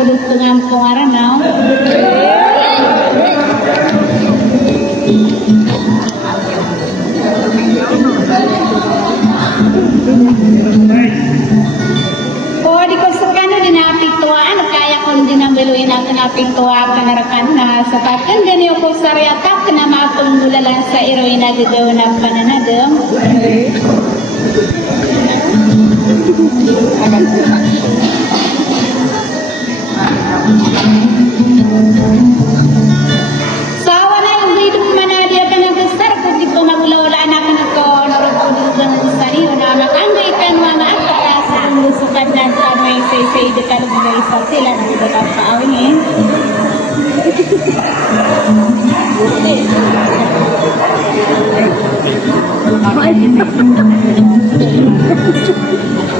dengan pengarang. Oh, di kosukan na dinapit to, ano kaya kung dinambiluin natin napit to, kanarakan na sapatkan ganyan ko saryatak na mapangulalan sa iroy na gagawa ng pananadam. Sawa na yung hidup manadya ka na besar kung dito magulawala na ka na ko narapulog ng sariyo na makanggay ka mga akakasa ang lusukan na sa may say de ka lumagay sa sila na ito ka paawin eh.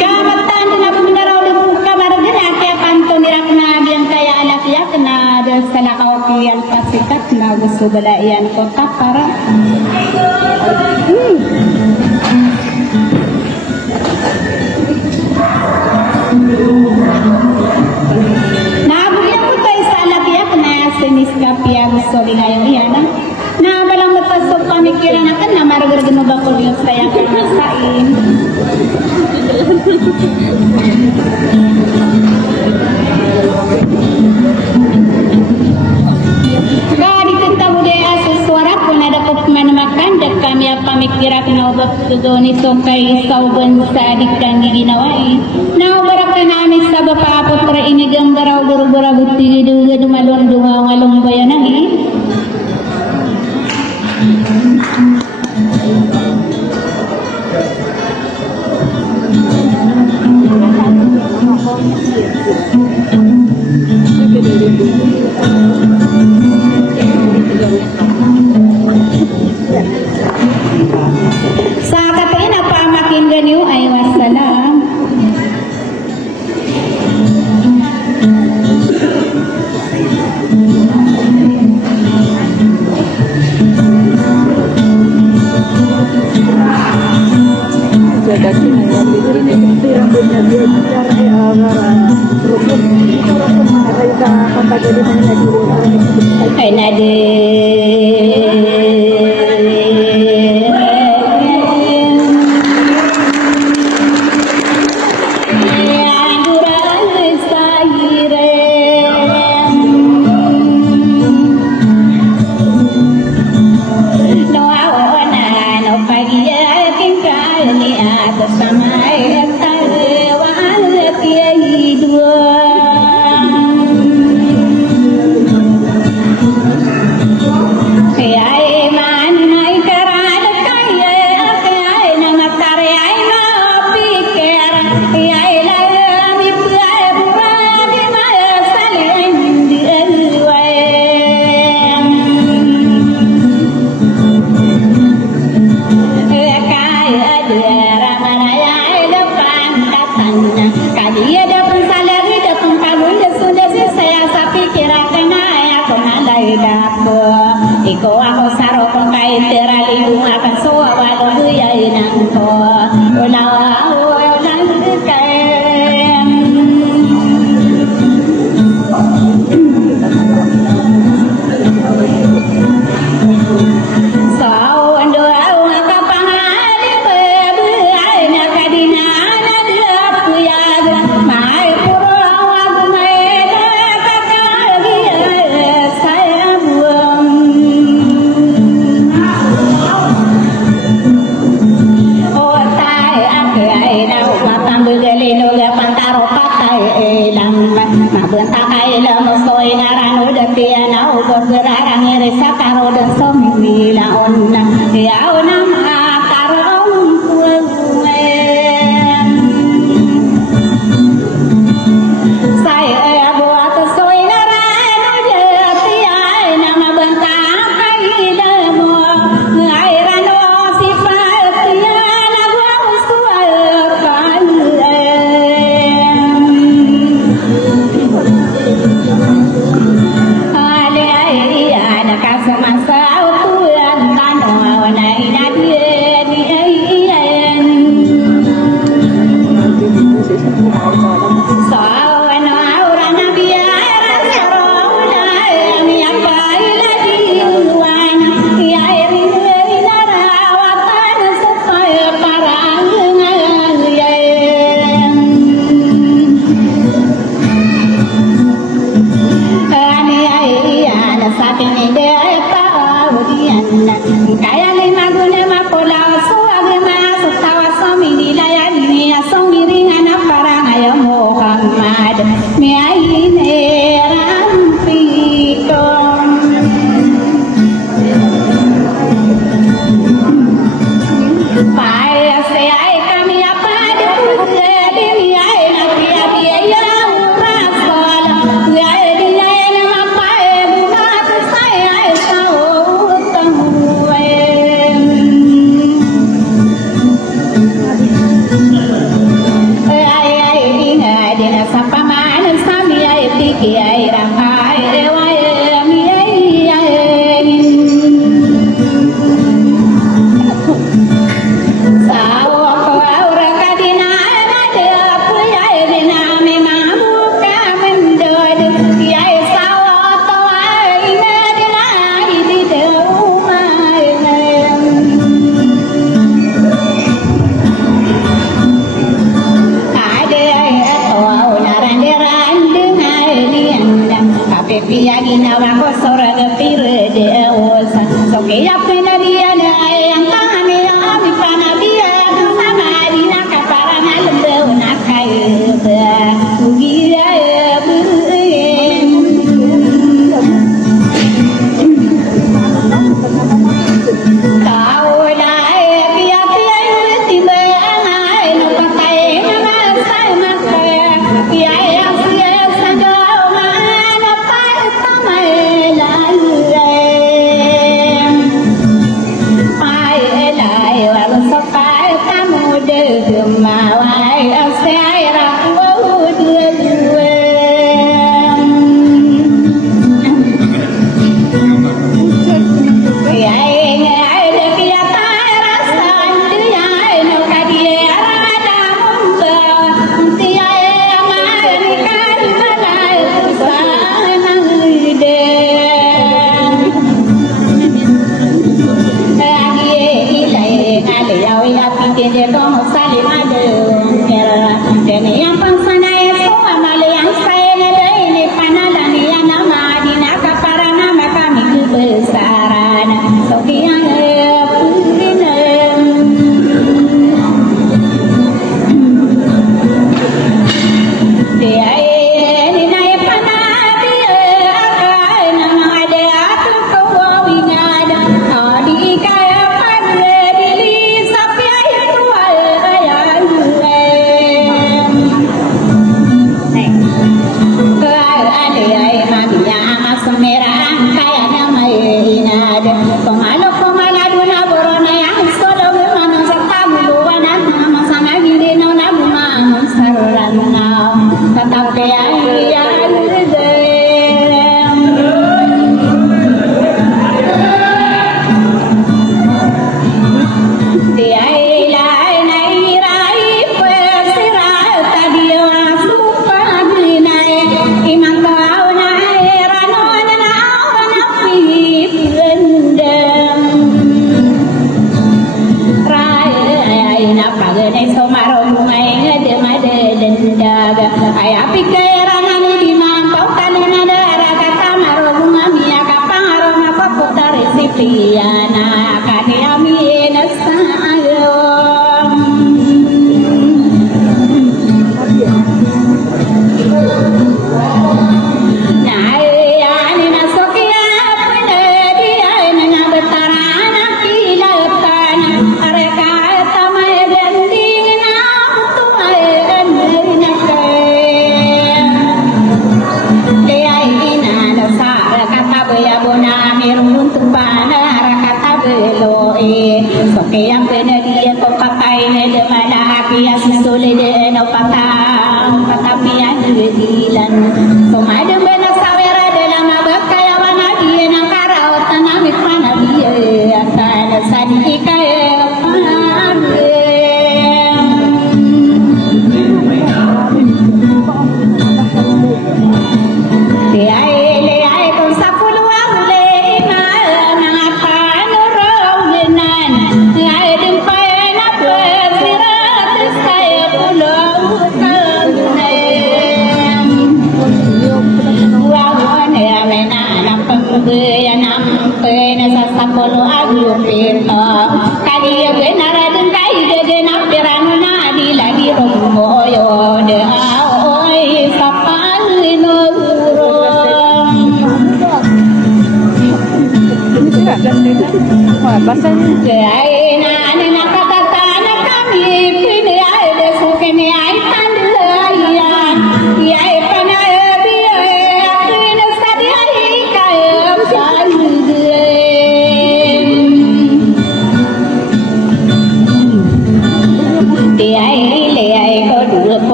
Kamatan din ako minaraw din po kamar din kaya kanto nirak na biyang kaya alak-yak na sa nakawakiyal pasikat na gusto balaian ko para nabugyan ko tayo sa alak-yak na siniskapya gusto ngayong iyan na balang mapasok pamikiran na kan na maragaragin mo ba ko yung saya ka masain. Kadi tenta budaya sesuara pun ada makan dan kami pamikiran na ubap tudoni so kay sauban sa adikan giginawai. Na ubarakan namin sa bapa putra ini gambaraw guru-gura buti duga dumalon dumalong bayanahi. Sa katain apa makin ganyo ay wassalam. Ay nade iko ako saro kung kahit terali kung akan suwa walong guyay ng ko unawa ulang kayo so ando ako makapangali ko buhay na kadinaan na dilapuyag may puro awag may nakakagiyay saya buong mabenta kaila mosoy narano datian au bergerang irisa karo dan somi laon ya onam akarom kuwen saya buat soy narano datian mabenta kaila mo airano sifatian abu sual ale ai kiai rakai wae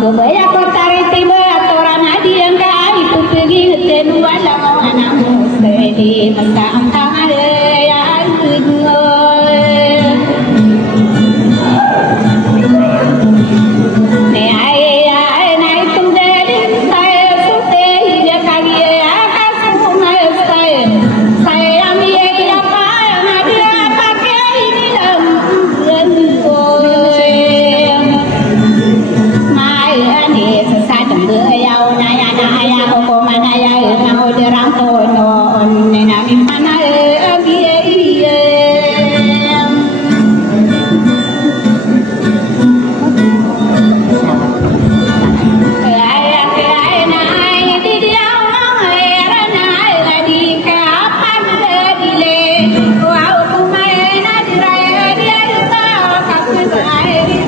Gubaya ko tariti ba atoran adi ang kaan ito pigi tenu wala mo anamu sedi masa ang tangale ya ne ay na itung deli saya sute hija kagi ya kasu mai saya ami ya pa na dia pakai ini lam derang tono nena mi mana agie iye aya ke ai nai di dia mang era nai la di kapan dile wau kumai na di raya dia ta kapan ai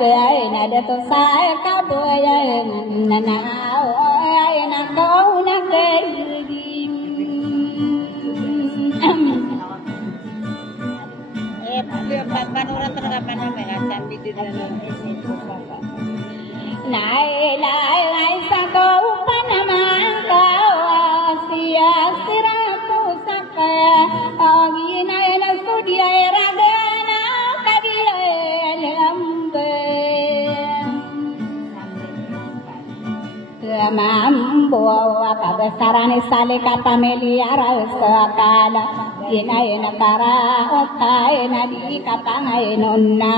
gai na da to sai ka boya na na ai na ko na gari panurat terdapat namanya sambil di dalam nai lai lai sa ko panamang ka sia sira pusaka agi na na studia ragana kadia lambe mambo kabesaran sale kata meliara sekala ina ina para otai na di kata ngai nonna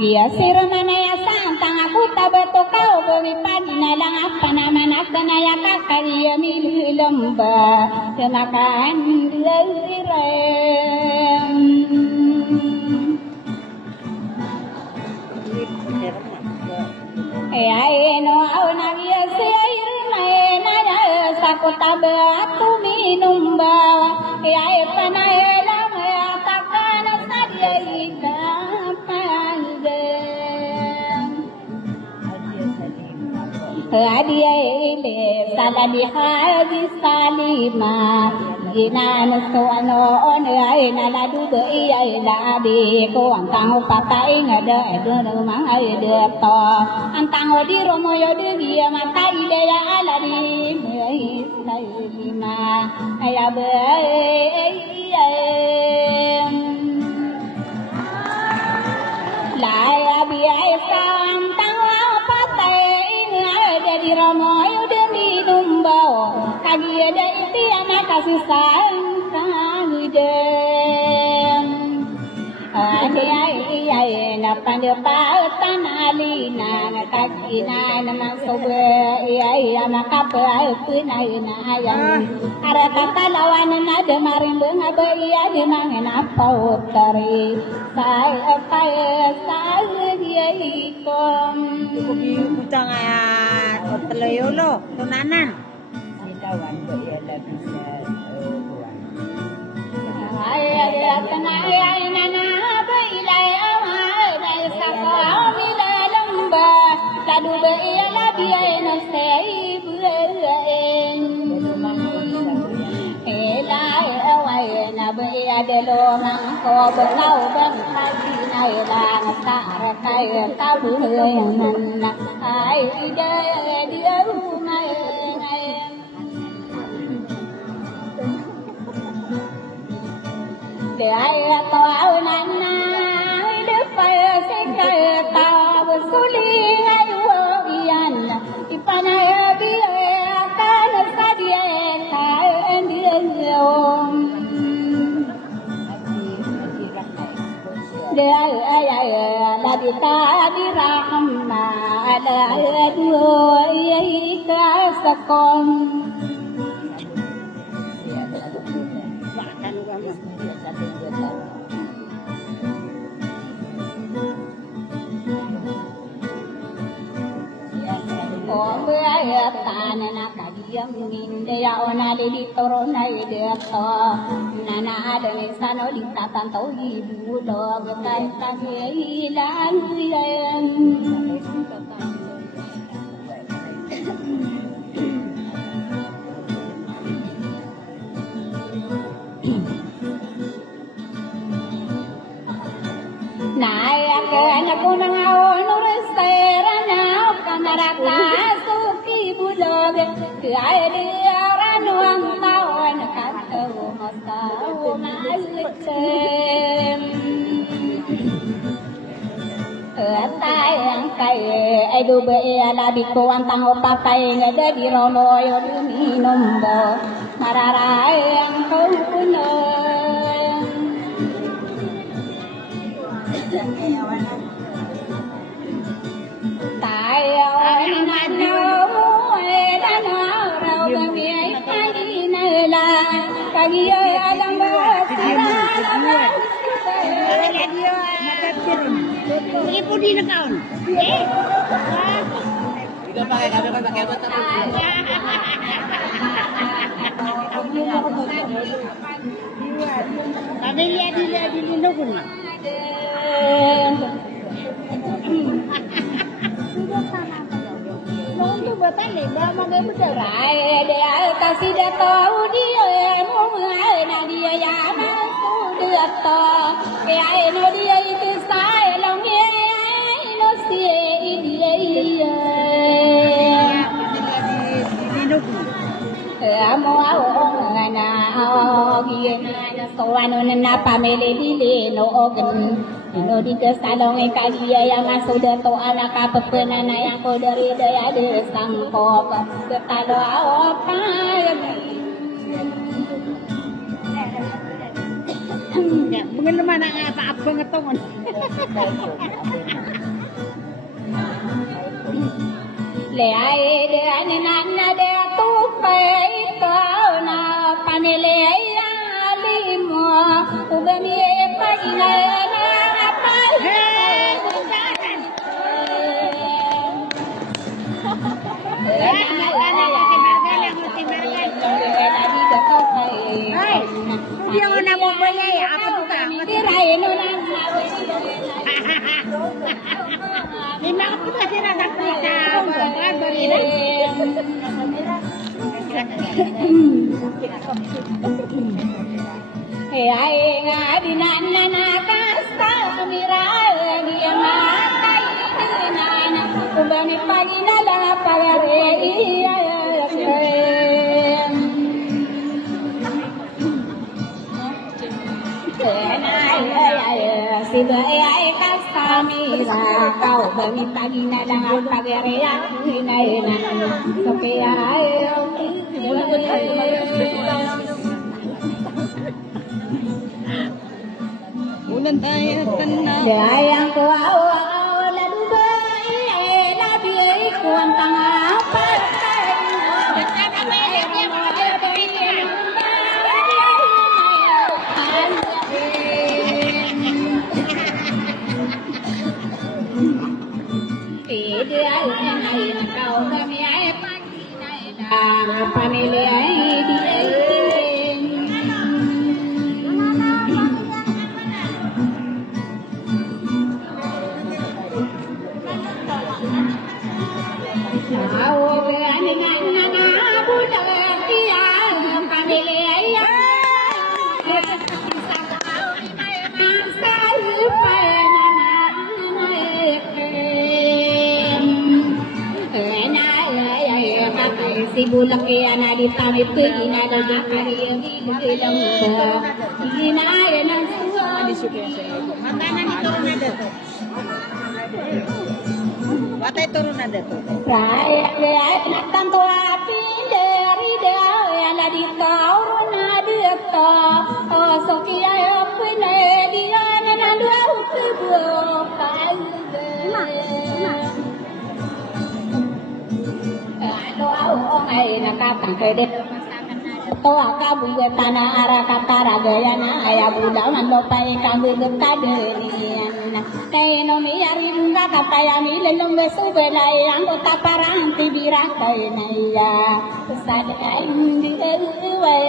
ia sirmana ya santang aku tabeto kau bumi padina lang apa nama nak kena ya kakari ya milu lomba kenakan lirem ai no au na ya sir mai na ya sakota batu minum ba ai panai lam ya takkan sadia ika pande hadiah ile saladi hadi salima ginan soano on ai na la du be ai la di ko antang patai ngada do no mang ai de to antang di romo yo de dia mata ile ya ala di ai salima aya be la ya bi ai sa antang patai ngada di romo yo de minum bau kagi ada itu anak kasih sayang hidem ai na pandai pautan alina kaki na nama sobe ai anak apa itu na ayam ada kata lawan na demarin benga beria di mangen apa utari saya dia ikom utang terlayolo tunanan kawan berada bisa ai ada tanai nana bailai awai dai sakau bila lamba kadu baila biai no sei buain elai awai na baia de lo mang ko belau bang pagi nai lang sar kai ka buai nan ai de dia nai ai tao nana depai sekai tao suli ayu ian ipana bi akan sadia kai endio de ai la di ta di rahma ala du ai ka sakon tanana kadiam minde ya ona lili torona ide to nana ada ni sano di tatan to ibu do bekai kage ilang rian naya ke anak kunang awon resterana kanarata budog kaya dia ranuang tawan kataw mataw malikem tayang kaya ay dube ala di ko ang tango patay nga di romo yo minum bo mararay ang kukunan tayo kagi alam ibu di nakaon tidak pakai kami kan pakai apa pamilya di lindungan tali, bawa magai betul. Rai dia kasih dia tahu dia mulai dia ya masuk dia tahu kayak no dia itu saya longnya no si dia amo ngana gina soano na pamele dile no ogen no di salong kali yang sudah to anak pepenan yang ko dari daya de sangkop ketalo apa Ya, mungkin mana apa abang ngetongon. le ai de anana de tu pai to na pamele ya limo ugani pagina na apa Dia mana mau beli apa tuh kak? Memang aku masih rada kerja, kan berina. Hey, ngadi nana kasta mira dia matai nana ubani pagi nala pagare iya si bayi kasta mira kau bani pagi nala pagare ya nana supaya Ulan tayo tenang. Yang ku lalu bayi nabi ku antang apa kau kami pagi apa nilai dia si bulak ya na di tamit ko ina na kari yung ilang ina ya na Makanan itu turun ada tuh. Matay turun ada tuh. raya ya natang to api dari dia ya na di tau na dia to oh so kia ya pune dia na dua ku kai ay nakatang kede to akabu tanah arah katara gaya na aya buda mando pai kambu kade ni kay no mi ari bunga kapaya mi lelong besu belai ang taparang tibira kay na ya sada indi ewe